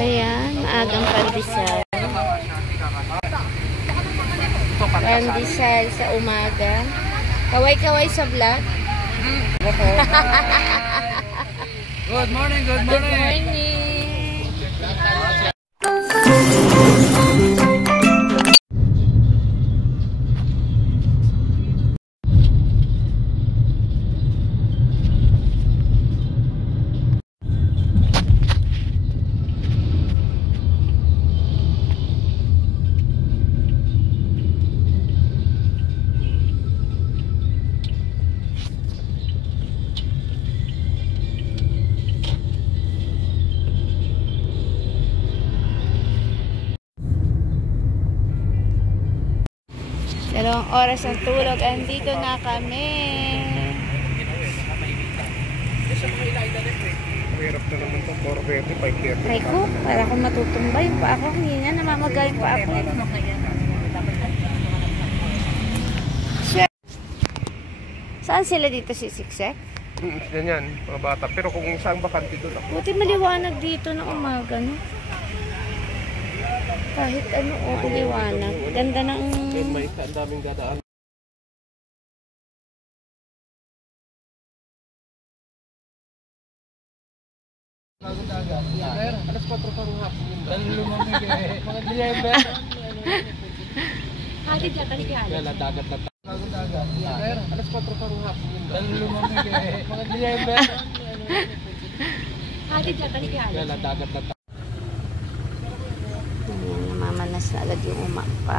Ayan, maagang pandesal. Pandesal sa umaga. Kaway-kaway sa vlog. Good morning, good morning. Good morning. Dalawang oras ang tulog. Andito na kami. Mahirap na naman ito. 4:30, 5:30. Try ko, para akong matutumba yung pa ako. Hindi na, namamagaling pa ako. Sure. Saan sila dito si Siksek? Yan, mga bata. Pero kung saan bakante doon ako. Buti maliwanag dito na umaga, no? Kahit ano, liwanag. Ganda ng... May daming dadaan. Alas 4 pa rin hapon. Lumamig eh. Mga driver. Hatid yan, talikyan. Wala, dagat na tayo. Alas 4 pa rin hapon. Lumamig eh. Mga driver. Hatid yan, talikyan. Wala, dagat na tayo. Namamanas na agad yung umaga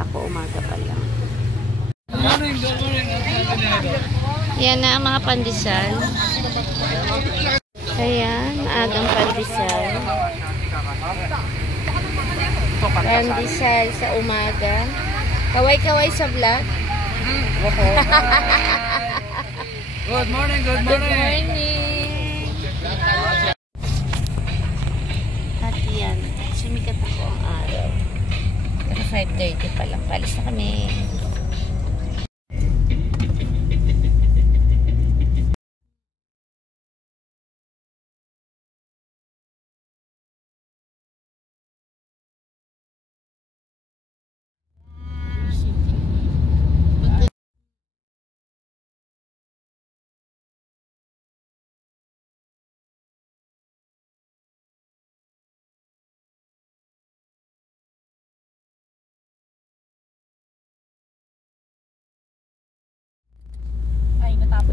pa lang. Good morning, good morning. Yan na ang mga pandesal. Ayan, maagang pandesal. Pandesal sa umaga. Kaway-kaway sa vlog. Good morning, good Good morning. morning. At yan, sumikat ako ang araw. Pero 5:30 pa lang. Palis na kami.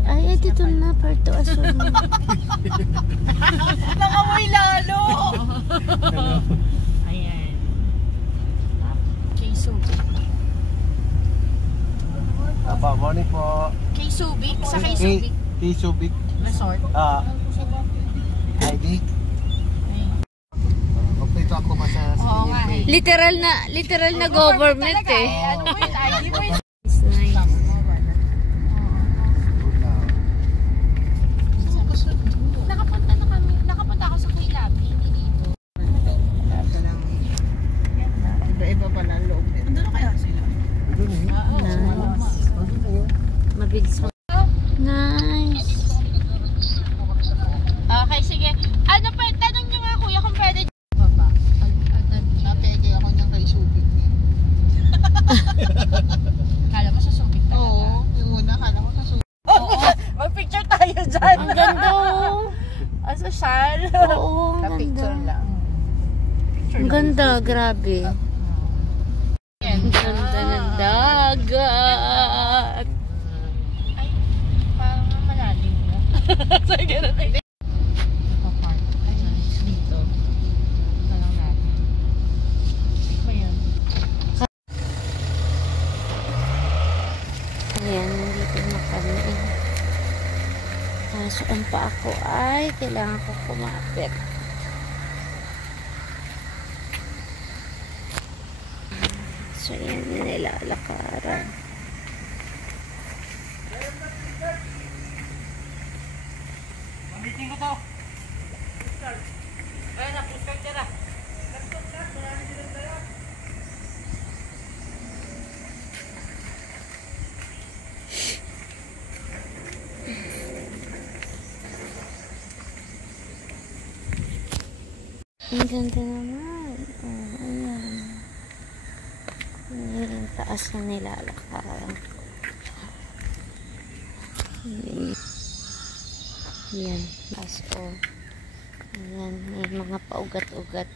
Ay, dito na, Puerto Azul. Nangamoy lalo! Ayan. Kay Subic. Morning po. Kay Subic? Sa Kay Subic? Kay Subic. Resort? ID. Kompleto ako sa Oo nga eh. Literal na government eh. Ano mo yun? ID mo yun? It's nice. Nakapunta ako sa Kuilabi. Hindi dito. Iba-iba pala ang loob nito. Ano na kaya sila? Nice. Mabilis mo. Nice. Okay, sige. Ano pa? Tanong nyo nga kuya kung pwede. Baba. Napege ako niyang kay Subic. Kala mo sa Subic talaga? Oo. Yung una, kala mo sa Subic. Oo. Mag-picture tayo dyan. Ang ganda oh. Asosyal. Oo, ang Picture ganda. lang. Ang ganda, grabe. Yan. Ang ganda ng dagat. Ay, parang malalim mo. Sige na. Ipapark. Dito. Ito lang natin. Ito yun. Ayan, nandito na kami. Kaso ang pa ako ay kailangan ko kumapit. So, yan nilalakaran. Meeting ko to. Ayun na, push ka na. Ang ganda naman. Oh, ayan. Ayan yung taas na nilalakad. Ayan, taas o. Ayan, may mga paugat-ugat.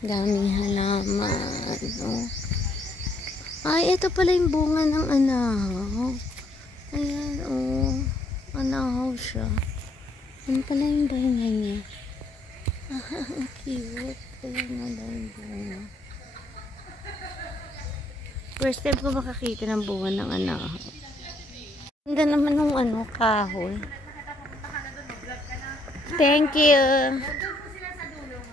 Daming halaman. Oh. Ay, ito pala yung bunga ng anahaw. Ayan, oh. Anahaw siya. Yan pala yung bunga niya. Ah, cute. Ayan na lang yung bunga. First time ko makakita ng bunga ng anahaw. Ganda naman ng ano, kahoy. Thank you.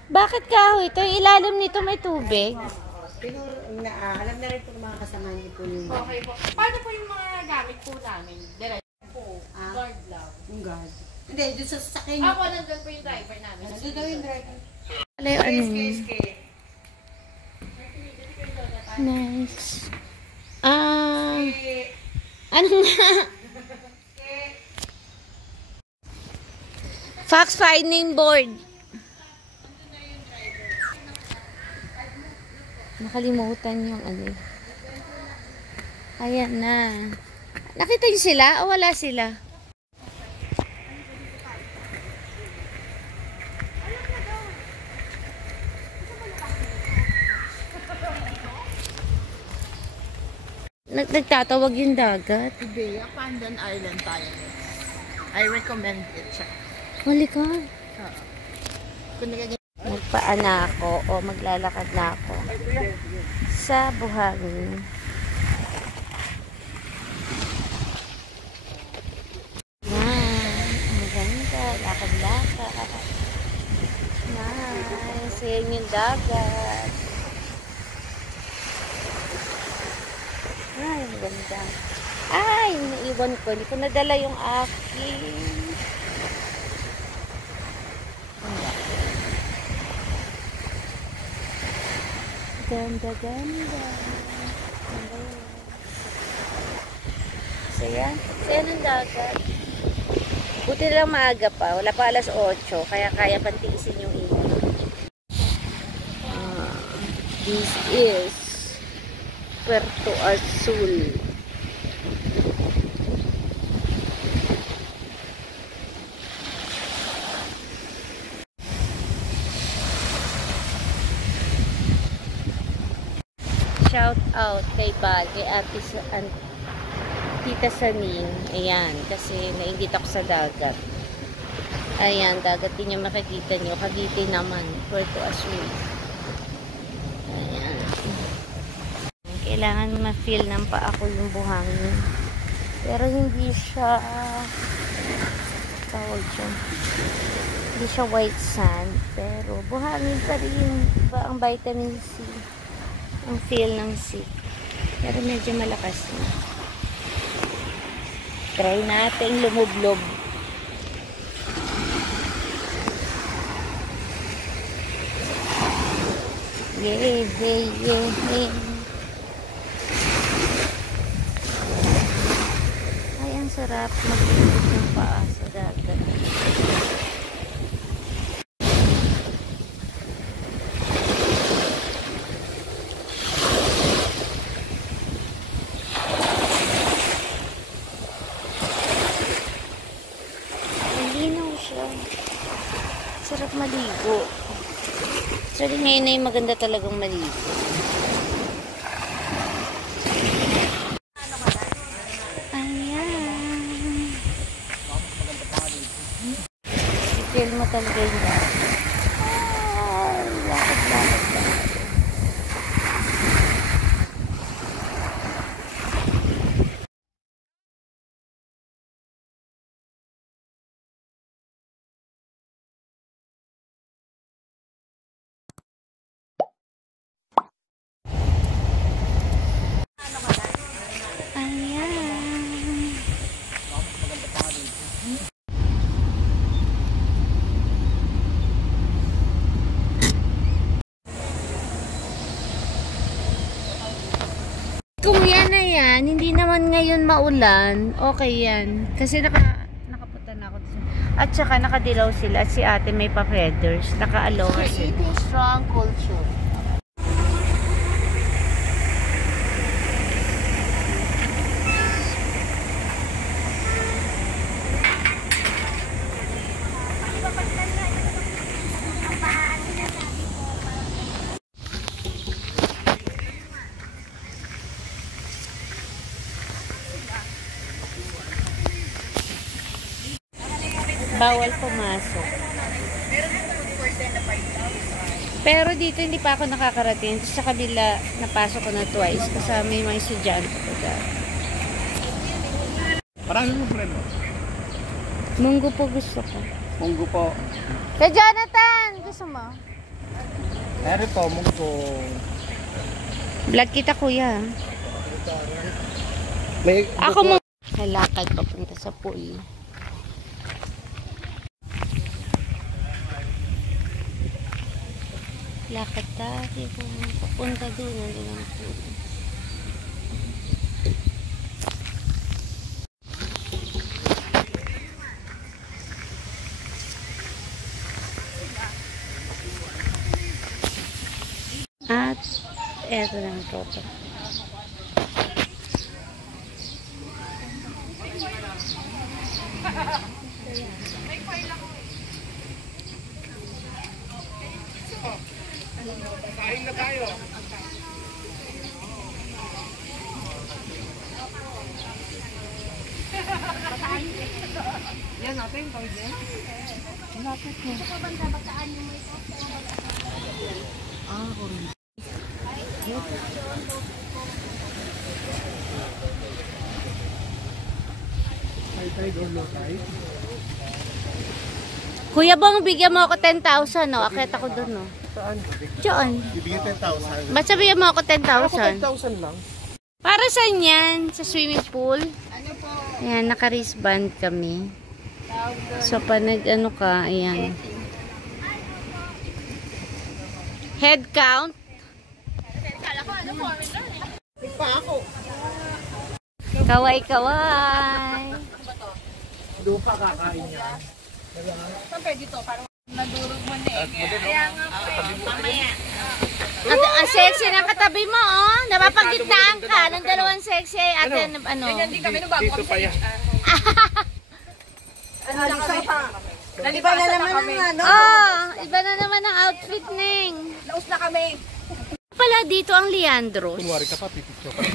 Bakit kahoy ito? Yung ilalim nito may tubig. Alam na rin po ng mga kasama niyo po yung... Okay po. Paano po yung mga gamit po namin? Diretso po. Guard lang. Yung guard. Hindi, doon sa sasakyan niyo. Ako, nandun po yung driver namin. Nandun daw yung driver. Wala yung ano. Nice. Ano nga? Fax finding board. Nakalimutan yung ano. Ayan na. Nakita niyo sila o wala sila? Nagtatawag yung dagat. Today, Pandan Island tayo. I recommend it siya. Huli ka. Kung nagagawin Magpaana ako o maglalakad na ako sa buhangin. Ang ganda. Lakad-lakad. Nice. Ayan yung dagat. Ay, ang ganda. Ay, naiwan ko. Hindi ko nadala yung aking. Ganda, ganda. Saya. Saya ng dagat. Buti lang maaga pa. Wala pa alas 8. Kaya kaya pantiisin yung inyo. This is Puerto Azul. Shout out kay Tita Saning. Ayan, kasi nainggit ako sa dagat. Ayan, dagat din yung makikita nyo. Cavite naman, Puerto Azul. Ayan. Kailangan ma-feel ng paa ko yung buhangin. Pero hindi siya tawag dyan. Hindi siya white sand. Pero buhangin pa rin. Iba ang vitamin C. Ang feel ng sea. Pero medyo malakas na. Try natin lumublob. Yay, yay, yay, yay. Ay, ang sarap mag-ibig ng paa sa dagat. Sarap maligo. Actually, ngayon ay maganda talagang maligo. Ayan. I-feel mo talaga yun. Ay, lakad. Ayan. yan, hindi naman ngayon maulan, okay yan. Kasi nakapunta na ako. At saka nakadilaw sila at si ate may pa-feathers. Naka-aloha sila. Eating strong culture. Bawal pumasok. Pero dito hindi pa ako nakakarating. Sa kabila, napasok ko na twice. Kasama yung mga estudyante ko dahil. Parang mo friend mo? Munggo po gusto ko. Munggo po. Kay Jonathan! Gusto mo? Ere po, munggo. Vlog kita kuya. May Ako mo. Nalakad papunta sa pool. Lakad tayo papunta doon ang pool. At eto na ang toto. kain na tayo. Yan natin, tawid yan. Lapit mo. Ah, kurang. Tide or low tide? Kuya Bong, bigyan mo ako 10,000, no? Akit ako doon, no? Saan? Diyan. Bibigyan 10,000. Ba't sabihin mo ako 10,000? 10,000 lang. Para saan yan? Sa swimming pool? Ayan, naka-wristband kami. So, pa nag-ano ka, ayan. Head count? Kaway-kaway. Lupa kakain niya. Saan pwede to? Parang nadurog mo na eh. Kaya nga po eh. Mamaya. Ang sexy ng katabi mo, oh. Napapagitnaan ka ng dalawang sexy. Ate, ano? Ganyan din kami nung bago Dito kami pa sa yan. Nalipa na naman kami. Oh, iba na naman ang outfit, Neng. Naus na kami. Pala dito ang Leandros. Kunwari ka pa, pipicture ka.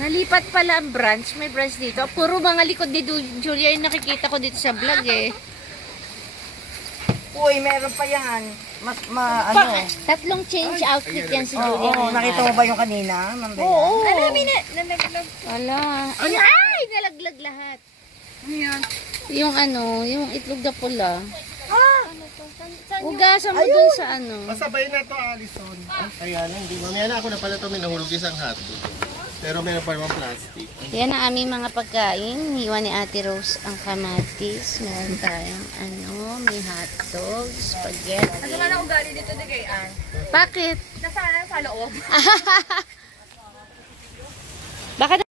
Nalipat pala ang branch. May branch dito. Puro mga likod ni Julia yung nakikita ko dito sa vlog eh. Uy, meron pa yan. Ano? Tatlong change outfit yan si Julia. Oo, nakita mo ba yung kanina? Mambaya? Oo. Ano kami na? Nalaglag. Wala. Ay, nalaglag lahat. Ano yan? Yung ano, yung itlog na pula. Ugasan mo dun sa ano. Masabay na to, Alison. Ayan, hindi. Mamaya na ako na pala ito, may nahulog isang hotdog. Pero meron pa naman plastic. Yan ang aming mga pagkain. Hiwa ni Ate Rose ang kamatis. Meron tayong ano, may hotdog, spaghetti. Ano nga na ugali dito di kay Ann? Bakit? Nasa loob. Baka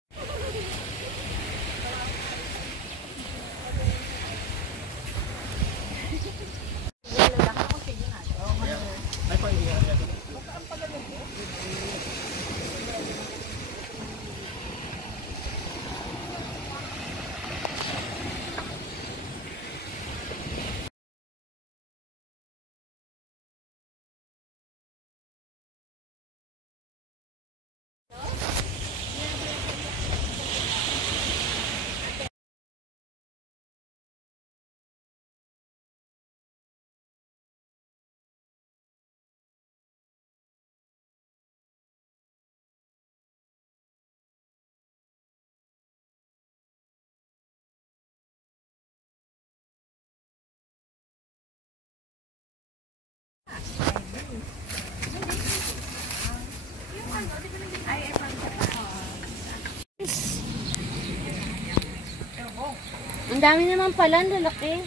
ang dami naman pala, ang lalaki.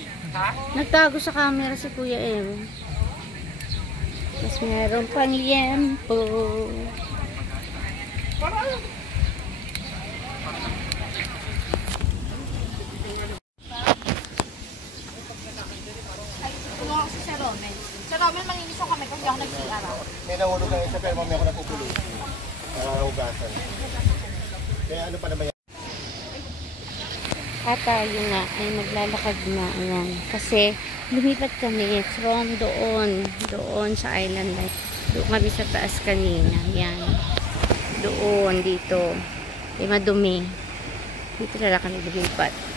Nagtago sa camera si Kuya Ewan. Tapos meron pang liempo. May nahulog ng isa pero mamaya ako napupuloy. Hugasan. Kaya ano pa naman yan? At tayo nga ay maglalakad na. Ayan. Kasi lumipat kami from doon sa island life. Doon kami sa taas kanina. Ayan. Doon, dito. Ay madumi. Dito na lang kami lumipat.